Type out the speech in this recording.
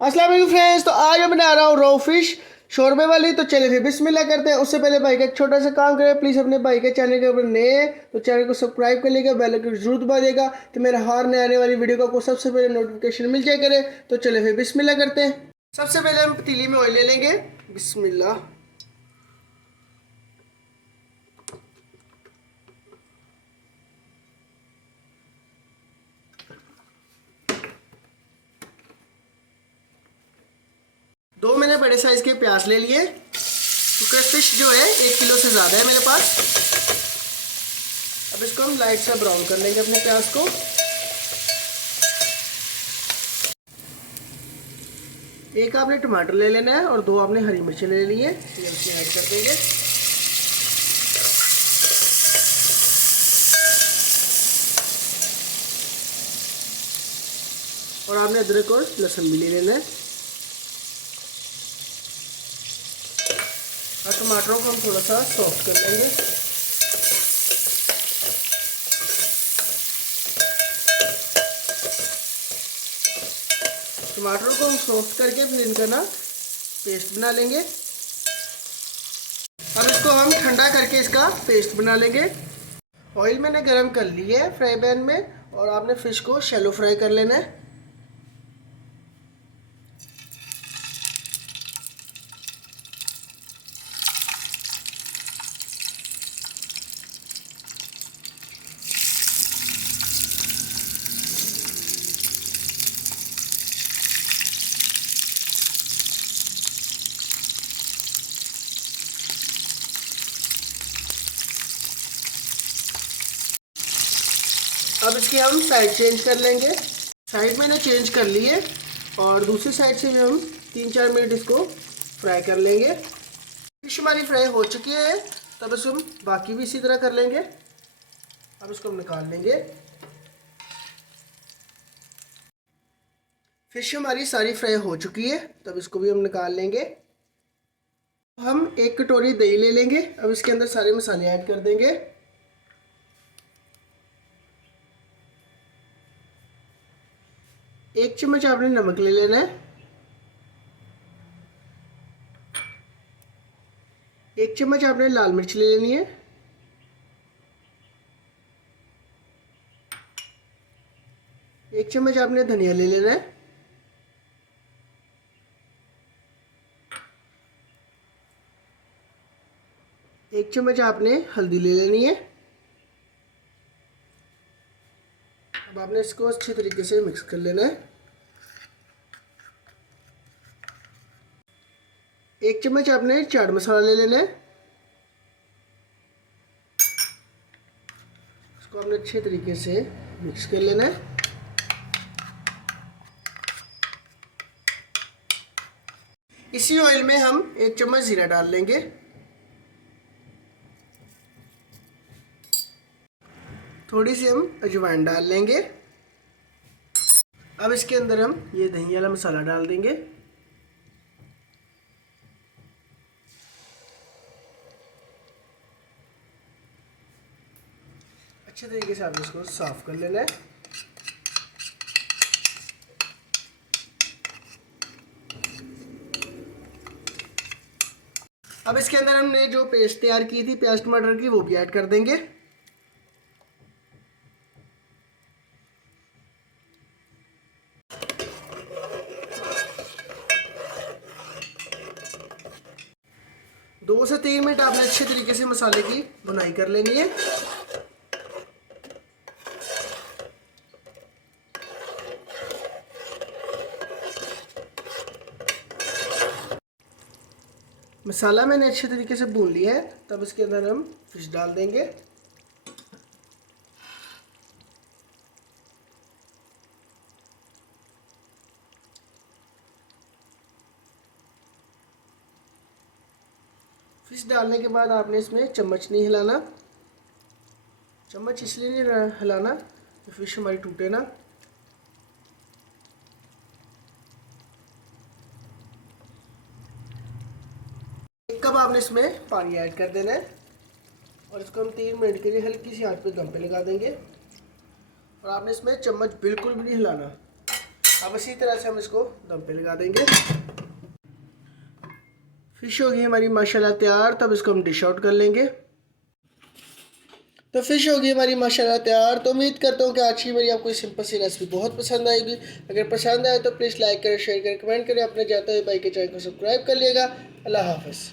अस्सलाम वालेकुम फ्रेंड्स। तो आज मैं बना रहा हूँ रो फिश शोरबे वाली। तो चलिए फिर बिस्मिल्लाह करते हैं। उससे पहले भाई का एक छोटा सा काम करें, प्लीज़ अपने भाई के चैनल के ऊपर नए हैं तो चैनल को सब्सक्राइब कर लीजिएगा, बेल आइकन जरूर दबा देगा तो मेरे हर नए आने वाली वीडियो का आपको सबसे पहले नोटिफिकेशन मिल जाए करे। तो चलिए फिर बिस्मिल्लाह करते हैं। सबसे पहले हम पतीली में ऑयल ले लेंगे। बिस्मिल्लाह। 2 मैंने बड़े साइज़ के प्याज ले लिए क्योंकि फिश जो है 1 किलो से ज़्यादा है मेरे पास। अब इसको हम लाइट सा ब्राउन कर लेंगे अपने प्याज को। एक आपने टमाटर ले लेना है और 2 आपने हरी मिर्ची ले ली है, ये उसमें ऐड कर देंगे। और आपने अदरक और लहसुन भी ले लेना है। और टमाटरों को हम थोड़ा सा सॉफ्ट कर लेंगे। टमाटरों को हम सॉफ्ट करके फिर इनका ना पेस्ट बना लेंगे। अब इसको हम ठंडा करके इसका पेस्ट बना लेंगे। ऑयल मैंने गरम कर ली है फ्राई पैन में और आपने फ़िश को शैलो फ्राई कर लेना है। अब इसकी हम साइड चेंज कर लेंगे। साइड मैंने चेंज कर ली है और दूसरी साइड से भी हम 3-4 मिनट इसको फ्राई कर लेंगे। फिश हमारी फ्राई हो चुकी है, तब इसको हम बाकी भी इसी तरह कर लेंगे। अब इसको हम निकाल लेंगे। फिश हमारी सारी फ्राई हो चुकी है, तब इसको भी हम निकाल लेंगे। हम 1 कटोरी दही ले लेंगे। अब इसके अंदर सारे मसाले ऐड कर देंगे। 1 चम्मच आपने नमक ले लेना है। 1 चम्मच आपने लाल मिर्च ले लेनी है। 1 चम्मच आपने धनिया ले लेना है। 1 चम्मच आपने हल्दी ले लेनी है। अब आपने इसको अच्छे तरीके से मिक्स कर लेना है। 1 चम्मच आपने चाट मसाला ले लेना है। इसको आपने अच्छे तरीके से मिक्स कर लेना है। इसी ऑयल में हम 1 चम्मच जीरा डाल लेंगे। थोड़ी सी हम अजवाइन डाल लेंगे। अब इसके अंदर हम ये दही वाला मसाला डाल देंगे। अच्छे तरीके से आपने इसको साफ कर लेना है। अब इसके अंदर हमने जो पेस्ट तैयार की थी प्याज टमाटर की, वो भी ऐड कर देंगे। दो से 3 मिनट आपने अच्छे तरीके से मसाले की भुनाई कर लेनी है। मसाला मैंने अच्छे तरीके से भून लिया है, तब इसके अंदर हम फिश डाल देंगे। फिश डालने के बाद आपने इसमें चम्मच नहीं हिलाना। चम्मच इसलिए नहीं हिलाना कि फिश हमारी टूटे ना। एक कप आपने इसमें पानी ऐड कर देना है और इसको हम 3 मिनट के लिए हल्की सी आंच पे दम पे लगा देंगे। और आपने इसमें चम्मच बिल्कुल भी नहीं हिलाना। अब इसी तरह से हम इसको दम पे लगा देंगे। फ़िश होगी हमारी माशाल्लाह तैयार, तब इसको हम डिश आउट कर लेंगे। तो फ़िश होगी हमारी माशाल्लाह तैयार। तो उम्मीद करता हूँ कि आज की मेरी आपको सिंपल सी रेसिपी बहुत पसंद आएगी। अगर पसंद आए तो प्लीज़ लाइक करें, शेयर करें, कमेंट करें। अपने जाते हुए भाई के चैनल को सब्सक्राइब कर लिएगा। अल्लाह हाफ़िज़।